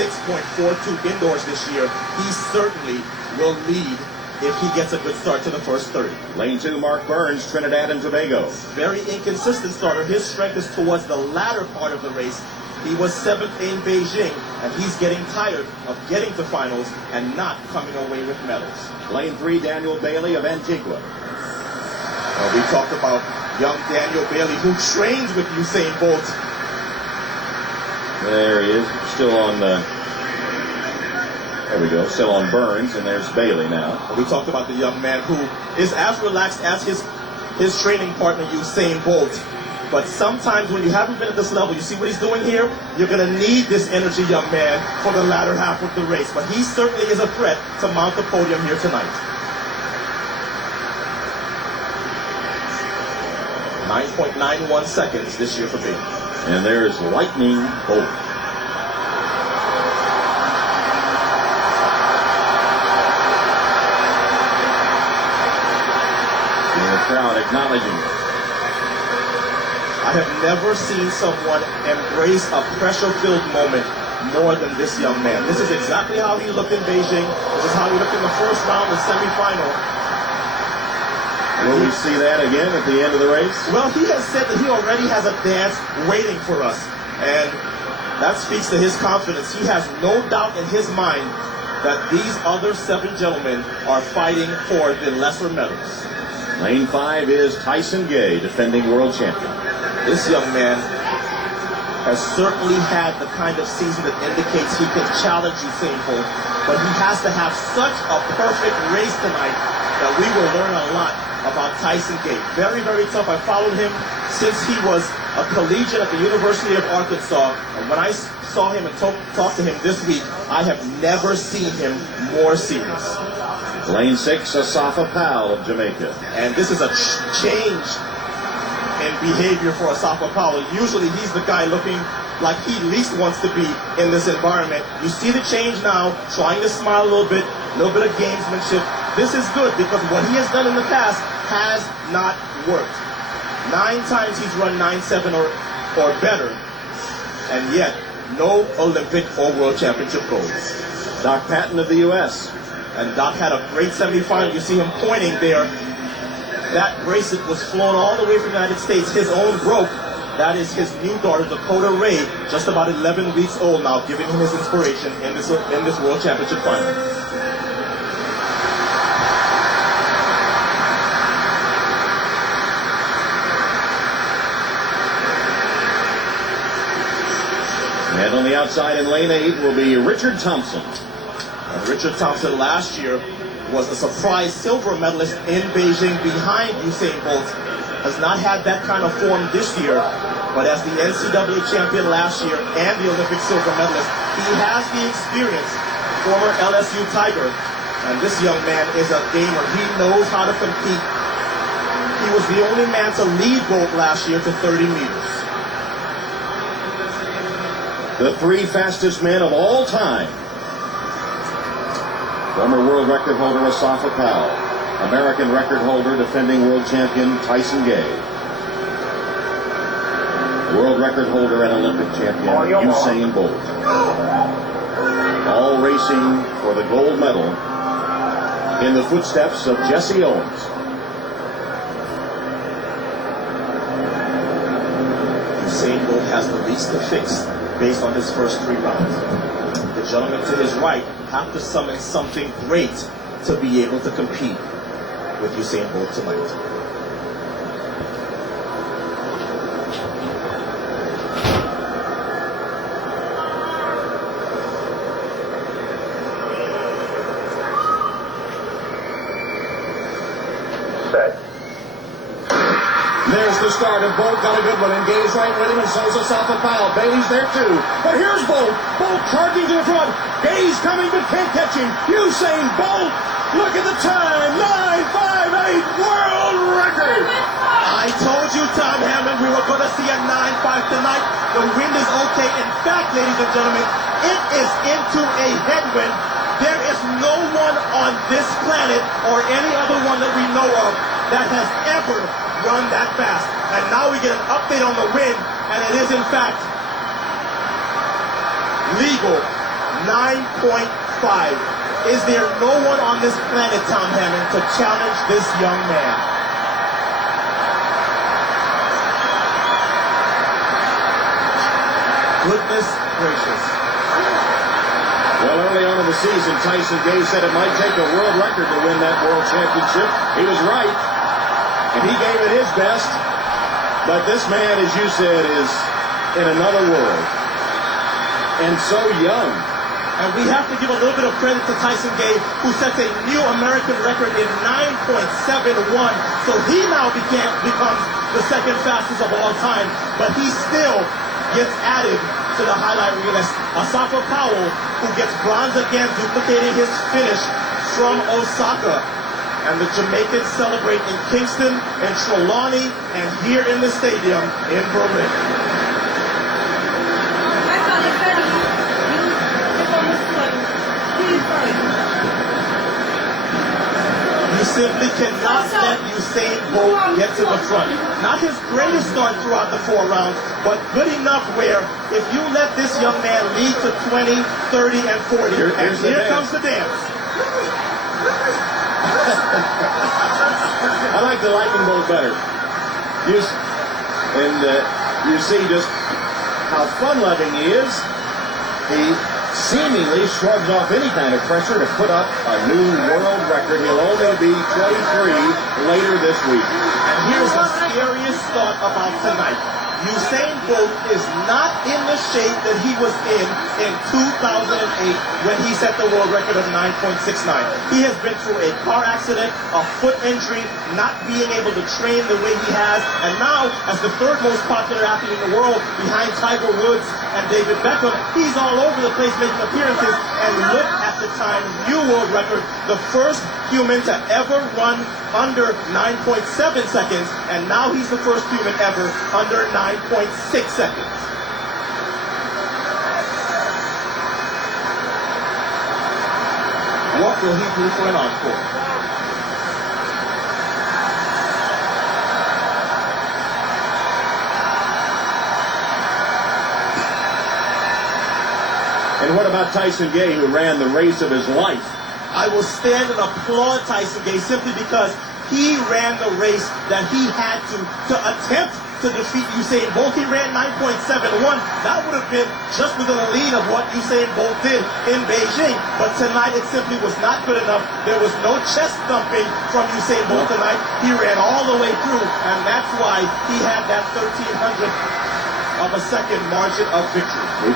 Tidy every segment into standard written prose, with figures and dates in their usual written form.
6.42 indoors this year. He certainly will lead if he gets a good start to the first 30. Lane 2, Mark Burns, Trinidad and Tobago. Very inconsistent starter. His strength is towards the latter part of the race. He was 7th in Beijing, and he's getting tired of getting to finals and not coming away with medals. Lane 3, Daniel Bailey of Antigua. We talked about young Daniel Bailey, who trains with Usain Bolt. There he is, still on there we go, still on Burns, and there's Bailey now. We talked about the young man who is as relaxed as his training partner, Usain Bolt. But sometimes when you haven't been at this level, you see what he's doing here? You're going to need this energy, young man, for the latter half of the race. But he certainly is a threat to mount the podium here tonight. 9.91 seconds this year for Bailey. And there's Lightning Bolt. And the crowd acknowledging it. I have never seen someone embrace a pressure-filled moment more than this young man. This is exactly how he looked in Beijing. This is how he looked in the first round, the semifinal. Will we see that again at the end of the race? Well, he has said that he already has a dance waiting for us. And that speaks to his confidence. He has no doubt in his mind that these other 7 gentlemen are fighting for the lesser medals. Lane 5 is Tyson Gay, defending world champion. This young man has certainly had the kind of season that indicates he can challenge Usain Bolt, but he has to have such a perfect race tonight that we will learn a lot about Tyson Gay. Very, very tough. I followed him since he was a collegiate at the University of Arkansas, and when I saw him and talked to him this week, I have never seen him more serious. Lane 6, Asafa Powell of Jamaica. And this is a change in behavior for Asafa Powell. Usually he's the guy looking like he least wants to be in this environment. You see the change now, trying to smile a little bit of gamesmanship. This is good because what he has done in the past has not worked. 9 times he's run 9.7 or better, and yet no Olympic or World Championship golds. Doc Patton of the U.S. And Doc had a great semifinal. You see him pointing there. That bracelet was flown all the way from the United States. His own broke. That is his new daughter, Dakota Ray, just about 11 weeks old now, giving him his inspiration in this World Championship final. And on the outside in lane 8 will be Richard Thompson. And Richard Thompson last year was a surprise silver medalist in Beijing behind Usain Bolt. Has not had that kind of form this year, but as the NCAA champion last year and the Olympic silver medalist, he has the experience, former LSU Tiger, and this young man is a gamer. He knows how to compete. He was the only man to lead Bolt last year to 30 meters. The 3 fastest men of all time. Former world record holder Asafa Powell. American record holder, defending world champion Tyson Gay. World record holder and Olympic champion Usain Bolt. All racing for the gold medal in the footsteps of Jesse Owens. Usain Bolt has the least to fix based on his first 3 rounds. The gentlemen to his right have to summon something great to be able to compete with Usain Bolt tonight. There's the start of Bolt, got a good one, and Gay's right with him, and so's Asafa Powell. Bailey's there too, but here's Bolt. Bolt charging to the front. Gay's coming, but can't catch him. Usain Bolt, look at the time, 9.58, world record. I told you, Tom Hammond, we were going to see a 9.5 tonight. The wind is okay. In fact, ladies and gentlemen, it is into a headwind. There is no one on this planet or any other one that we know of that has ever run that fast. And now we get an update on the wind, and it is in fact legal 9.5. Is there no one on this planet, Tom Hammond, to challenge this young man? Goodness gracious. Well, early on in the season, Tyson Gay said it might take a world record to win that world championship. He was right, and he gave it his best. But this man, as you said, is in another world, and so young. And we have to give a little bit of credit to Tyson Gay, who sets a new American record in 9.71. So he now becomes the second fastest of all time, but he still gets added to the highlight reel as Asafa Powell, who gets bronze again, duplicating his finish from Osaka. And the Jamaicans celebrate in Kingston, in Trelawney, and here in the stadium in Berlin. You simply cannot let Usain Bolt get to the front. Not his greatest start throughout the 4 rounds, but good enough where if you let this young man lead to 20, 30, and 40, here comes the dance. I like the Lightning Bolt better. You see just how fun-loving he is. He seemingly shrugs off any kind of pressure to put up a new world record. He'll only be 23 later this week. And here's the scariest thought about tonight. Usain Bolt is not in the shape that he was in 2008 when he set the world record of 9.69. He has been through a car accident, a foot injury, not being able to train the way he has, and now, as the 3rd most popular athlete in the world behind Tiger Woods and David Beckham, he's all over the place making appearances. And look at the time, new world record, the first human to ever run under 9.7 seconds, and now he's the first human ever under 9.6 seconds. What will he do for an encore? And what about Tyson Gay, who ran the race of his life? I will stand and applaud Tyson Gay simply because he ran the race that he had to attempt to defeat Usain Bolt. He ran 9.71. That would have been just within a lead of what Usain Bolt did in Beijing. But tonight it simply was not good enough. There was no chest thumping from Usain Bolt tonight. He ran all the way through, and that's why he had that 1/1300th of a second margin of victory. We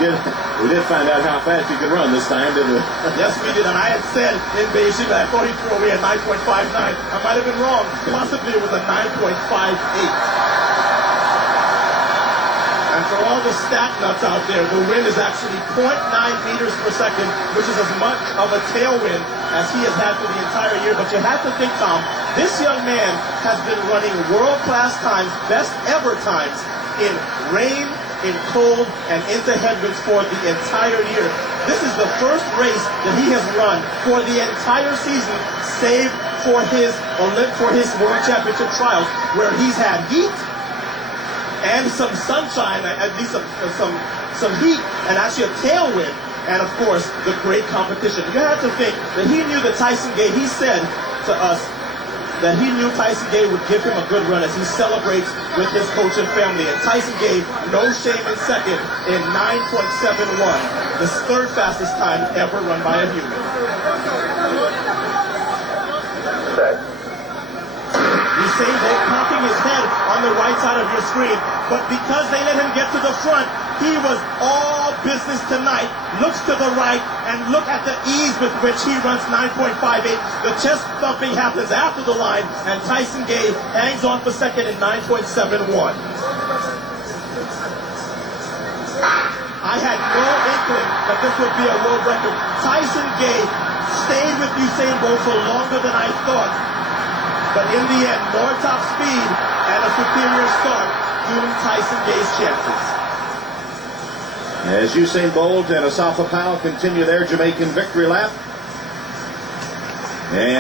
did find out how fast you could run this time, didn't we? Yes, we did. And I had said in Beijing that I thought he threw away at 9.59. I might have been wrong. Possibly it was a 9.58. And for all the stat nuts out there, the wind is actually 0.9 meters per second, which is as much of a tailwind as he has had for the entire year. But you have to think, Tom, this young man has been running world-class times, best ever times, in rain, in cold, and into headwinds for the entire year. This is the first race that he has run for the entire season, save for his World Championship trials, where he's had heat and some sunshine, at least some heat, and actually a tailwind, and of course the great competition. You have to think that he knew that Tyson Gay, he said to us that he knew Tyson Gay would give him a good run as he celebrates with his coach and family. And Tyson Gay, no shame in second, in 9.71, the 3rd fastest time ever run by a human. Usain Bolt cocking his head on the right side of your screen, but because they let him get to the front, he was all business tonight. Looks to the right, and look at the ease with which he runs 9.58. The chest thumping happens after the line, and Tyson Gay hangs on for second in 9.71. I had no inkling that this would be a world record. Tyson Gay stayed with Usain Bolt for longer than I thought. But in the end, more top speed and a superior start doomed Tyson Gay's chances. As Usain Bolt and Asafa Powell continue their Jamaican victory lap. And